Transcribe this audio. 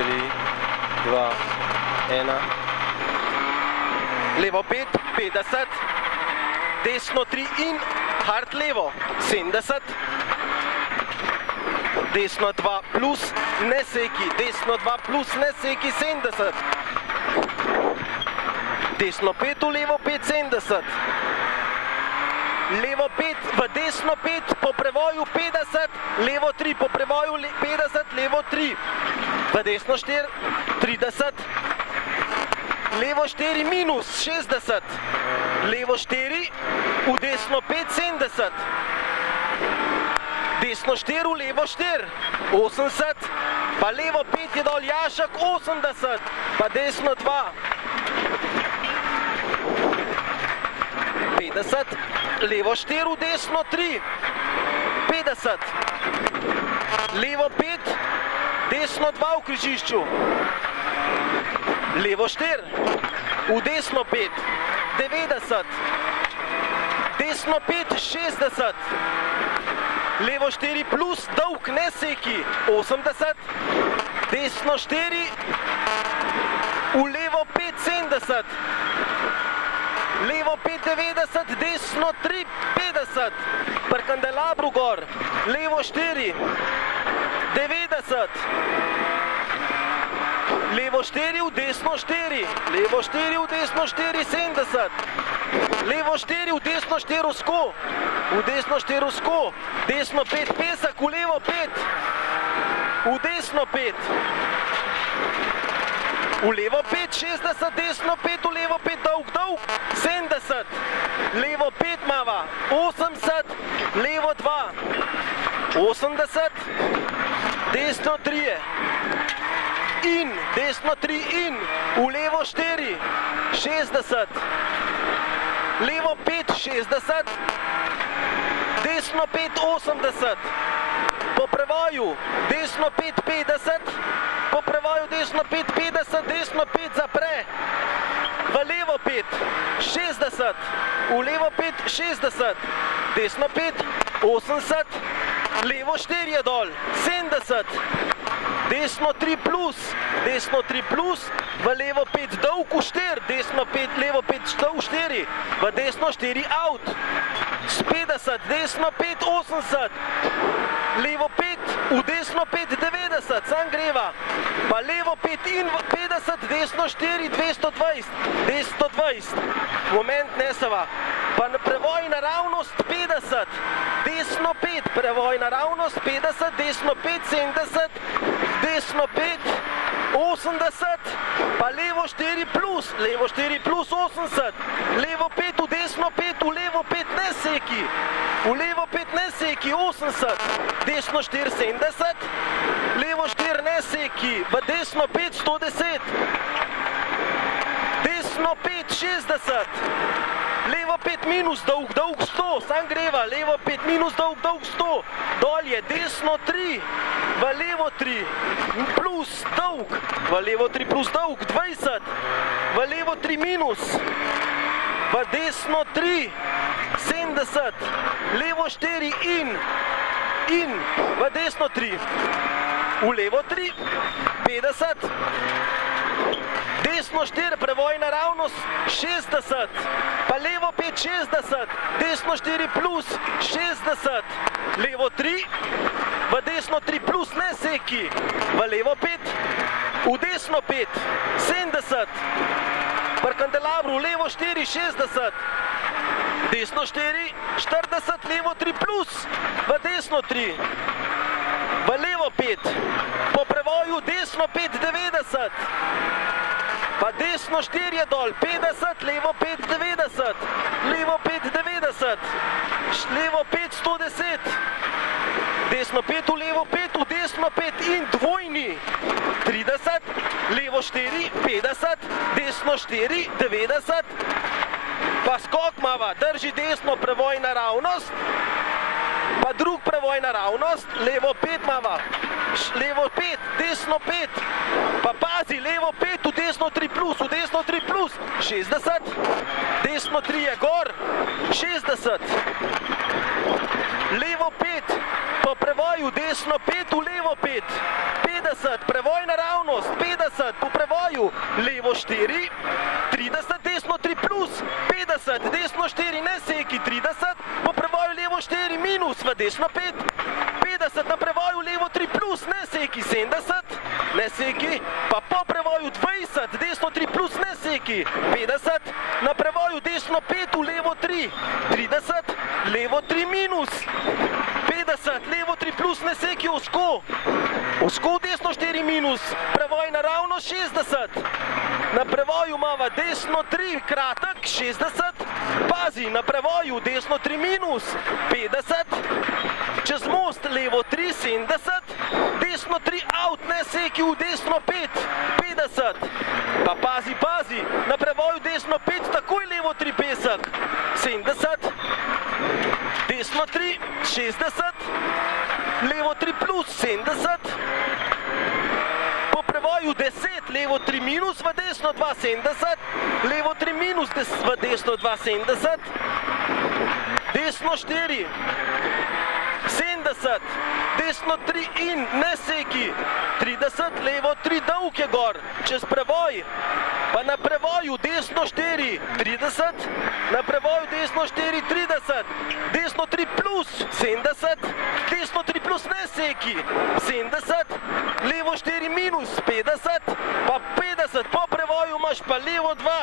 3, 2, 1. Levo 5, 50. Desno 3 in hard levo, 70. Desno 2 plus, ne seki. Desno 2 plus, ne seki, 70. Desno 5 v levo 5, 70. Levo 5 v desno 5, po prevoju 50. Levo 3 po prevoju 50, levo 3. V desno 4, 30. Levo 4 minus, 60. Levo 4, v desno 5, 70. Desno 4, v levo 4, 80. Pa levo 5 je dol jašek, 80. Pa desno 2. 50. Levo 4, v desno 3. 50. Levo 5, desno 2 v križišču. Levo 4, v desno 5, 90. Desno 5, 60. Levo 4 plus, dolg, ne seki, 80. Desno 4, v levo 5, 70. Levo 5, 90, desno 3, 50. Pri kandelabru gor, levo 4, 90. Levo 4, v desno 4. Levo 4, v desno 4, 70. Levo 4, v desno 4 sko. V desno 4 sko. Desno 5, pesek, v levo 5. V desno 5. V levo 5, 60, desno 5, v levo 5, dolg, dolg, 70. Levo 5 mava, 80, levo 2, 80, desno 3. In, desno 3 in, v levo 4, 60. Levo 5, 60. Desno 5, 80. Po prevoju, desno 5, 50. Po prevoju, desno 5, 50. Desno 5 zapre. V levo 5, 60. V levo 5, 60. Desno 5, 80. Levo 4 je dol, 70. Desno 3 plus, v levo 5 dolg v 4, desno 5, levo 5 dolg v 4, v desno 4 out, s 50, desno 5, 80, levo 5, v desno 5, 90, sam greva, pa levo 5 in 50, desno 4, 220, 220, moment nesava, pa na prevoj naravnost 50, desno 5, prevoj naravnost 50, desno 5, 70, desno 5, 80, pa levo 4 plus, 80, levo 5, v desno 5, v levo 5 ne seki, v levo 5 ne seki, 80, desno 4, 70, levo 4 ne seki, v desno 5, 110, desno 5, 60, levo 5 minus, dolg, dolg 100, sam greva, levo 5 minus, dolg, dolg 100, dol je, desno 3, v levo 3, plus, dolg, v levo 3 plus, dolg, 20, v levo 3 minus, v desno 3, 70, levo 4 in, v desno 3, v levo 3, 50, desno 4, prevoj naravnost, 60, pa levo 5, 60, desno 4 plus, 60, levo 3, v desno 3 plus, ne seki, v levo 5, v desno 5, 70, pri kandelabru, levo 4, 60, desno 4, 40, levo 3 plus, v desno 3, v levo 5, po prevoju desno 5, 90, pa desno 4 je dol, 50, levo 5, 90, levo 5, 90, levo 5, 110, desno 5, v levo 5, v desno 5 in dvojni, 30, levo 4, 50, desno 4, 90, pa skok mava, drži desno prevoj naravnost, pa drug prevoj naravnost, levo 5 mava, levo 5, desno 5, pa pazi, levo 5, v desno 3 plus, v desno 3 plus, 60, desno 3 je gor, 60, levo 5, po prevoju desno 5, v levo 5, 50, prevoj naravnost, 50, po prevoju, levo 4, 30, desno 3 plus, 50, desno 4, ne seki, 30, po prevoju levo 4 minus, v desno 5, 50, na prevoju levo 3 plus, ne seki, 70, ne seki, pa po prevoju 20, desno 3 plus, ne seki, 50, na prevoju desno 5, v levo 3, 30, levo 3 minus, 50, levo 3 plus, ne seki, osko, osko desno 4 minus, prevoj naravno 60, na prevoju imava desno 3 kratek, 60, pazi, na prevoju desno 3 minus, 50, čez most levo 3, 70, desno 3 out, ne seki, v desno 5, 50, pa pazi, pazi, na prevoju desno 5, takoj levo 3 pesek, 70, desno 3, 60, levo 3 plus, 70, po prevoju 10, levo 3 minus, v desno 2, 70, levo 3 minus, v desno 2, 70, desno 4, 70, desno 3 in, ne seki, 30, levo 3 dolg je gor, čez prevoj, pa na prevoju desno 4, 30, na prevoju desno 4, 30, desno 3 plus, 70, desno 3 plus, ne seki, 70, levo 4 minus, 50, pa 50, po prevoju imaš pa levo 2,